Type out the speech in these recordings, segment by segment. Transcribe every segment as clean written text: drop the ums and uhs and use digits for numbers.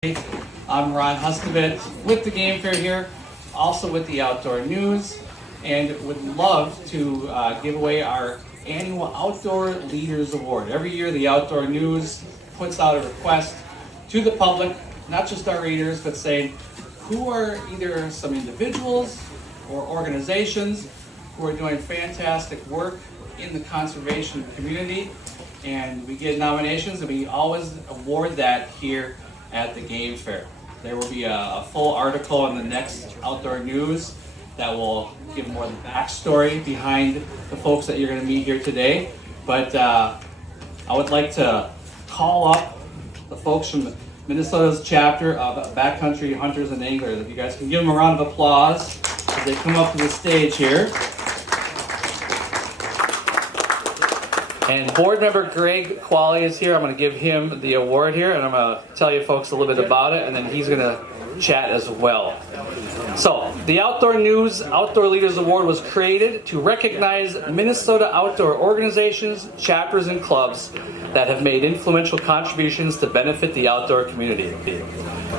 I'm Ron Hustovit with the Game Fair here, also with the Outdoor News, and would love to give away our annual Outdoor Leaders Award. Every year the Outdoor News puts out a request to the public, not just our readers, but saying who are either some individuals or organizations who are doing fantastic work in the conservation community, and we get nominations and we always award that here at the Game Fair. There will be a full article in the next Outdoor News that will give more of the backstory behind the folks that you're going to meet here today. But I would like to call up the folks from Minnesota's chapter of Backcountry Hunters and Anglers. If you guys can give them a round of applause as they come up to the stage here. And board member Greg Qualley is here. I'm going to give him the award here, and I'm going to tell you folks a little bit about it, and then he's going to chat as well. So, the Outdoor News Outdoor Leaders Award was created to recognize Minnesota outdoor organizations, chapters, and clubs that have made influential contributions to benefit the outdoor community.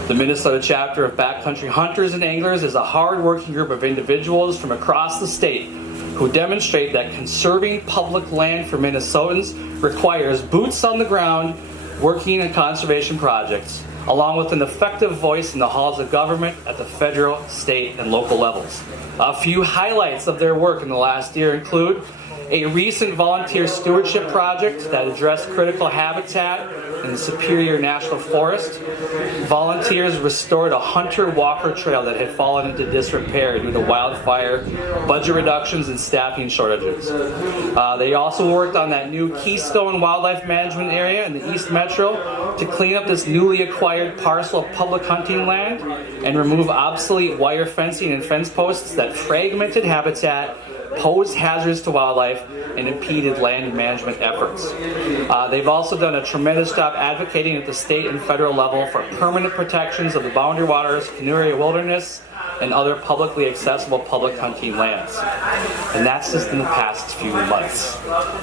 The Minnesota chapter of Backcountry Hunters and Anglers is a hard-working group of individuals from across the state who demonstrate that conserving public land for Minnesotans requires boots on the ground, working in conservation projects, along with an effective voice in the halls of government at the federal, state, and local levels. A few highlights of their work in the last year include a recent volunteer stewardship project that addressed critical habitat in the Superior National Forest. Volunteers restored a hunter-walker trail that had fallen into disrepair due to wildfire, budget reductions, and staffing shortages. They also worked on that new Keystone Wildlife Management area in the East Metro to clean up this newly acquired parcel of public hunting land and remove obsolete wire fencing and fence posts that fragmented habitat, posed hazards to wildlife, and impeded land management efforts. They've also done a tremendous job advocating at the state and federal level for permanent protections of the Boundary Waters, Canoe Area Wilderness, and other publicly accessible public hunting lands. And that's just in the past few months.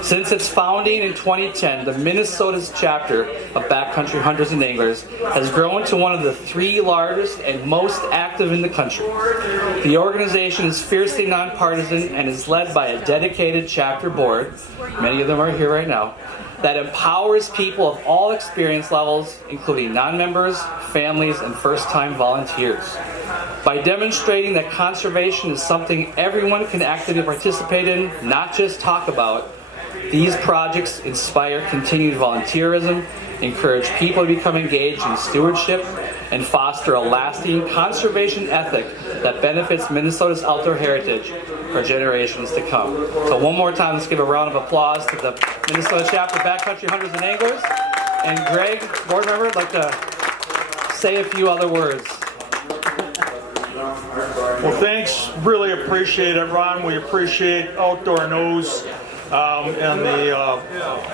Since its founding in 2010, the Minnesota's chapter of Backcountry Hunters and Anglers has grown to one of the 3 largest and most active in the country. The organization is fiercely nonpartisan and is led by a dedicated chapter board, many of them are here right now, that empowers people of all experience levels, including non-members, families, and first-time volunteers. By demonstrating that conservation is something everyone can actively participate in, not just talk about, these projects inspire continued volunteerism, encourage people to become engaged in stewardship, and foster a lasting conservation ethic that benefits Minnesota's outdoor heritage for generations to come. So one more time, let's give a round of applause to the Minnesota chapter of Backcountry Hunters and Anglers. And Greg, board member, I'd like to say a few other words. Well, thanks. Really appreciate it, Ron. We appreciate Outdoor News and the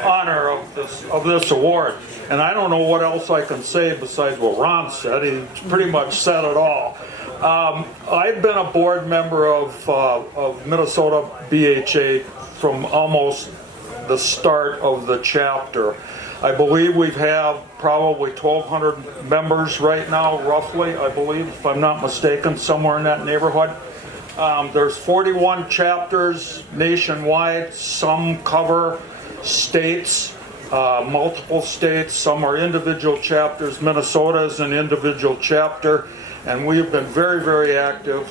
honor of this award. And I don't know what else I can say besides what Ron said. He pretty much said it all. I've been a board member of Minnesota BHA from almost the start of the chapter. I believe we have probably 1,200 members right now, roughly, I believe, if I'm not mistaken, somewhere in that neighborhood. There's 41 chapters nationwide. Some cover states, multiple states. Some are individual chapters. Minnesota is an individual chapter, and we have been very, very active.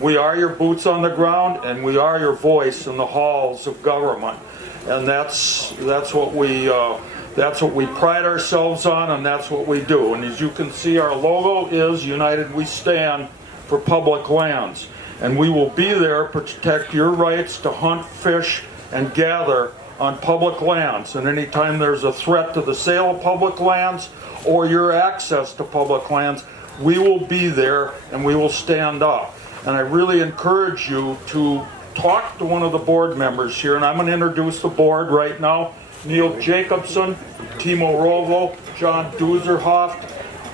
We are your boots on the ground, and we are your voice in the halls of government, and that's what we pride ourselves on, and that's what we do. And as you can see, our logo is United We Stand for Public Lands. And we will be there to protect your rights to hunt, fish, and gather on public lands. And anytime there's a threat to the sale of public lands or your access to public lands, we will be there and we will stand up. And I really encourage you to talk to one of the board members here. And I'm going to introduce the board right now. Neil Jacobson, Timo Rovo, John Duzerhoff,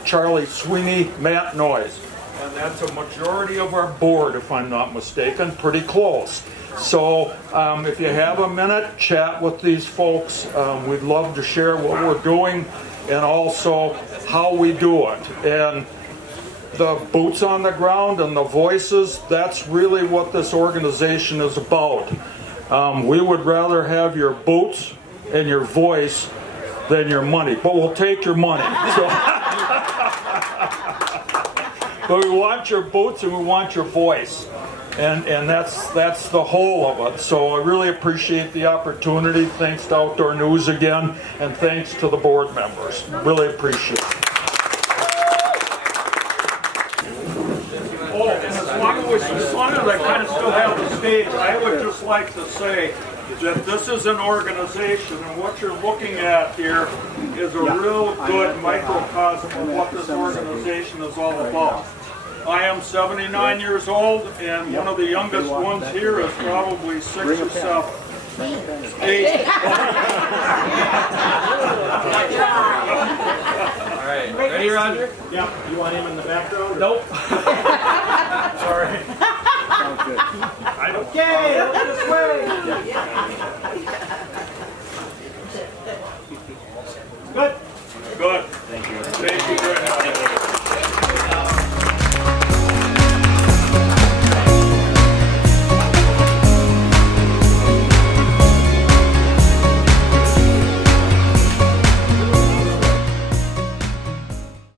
Charlie Sweeney, Matt Noyes. And that's a majority of our board, if I'm not mistaken, pretty close. So if you have a minute, chat with these folks. We'd love to share what we're doing and also how we do it. And the boots on the ground and the voices, that's really what this organization is about. We would rather have your boots and your voice than your money, but we'll take your money. So but we want your boots and we want your voice, and that's the whole of it. So I really appreciate the opportunity. Thanks to Outdoor News again, and thanks to the board members. Really appreciate it. Oh, and as long as I kind of still have the stage, I would just like to say that this is an organization, and what you're looking at here is a real good microcosm of what this organization is all about. I am 79 years old, and one of the youngest ones here is probably 6 or 7. 8. All right, ready, Roger? Yeah, you want him in the background? Nope. Sorry. Okay, look this way. Good. Good. Thank you. Thank you very much.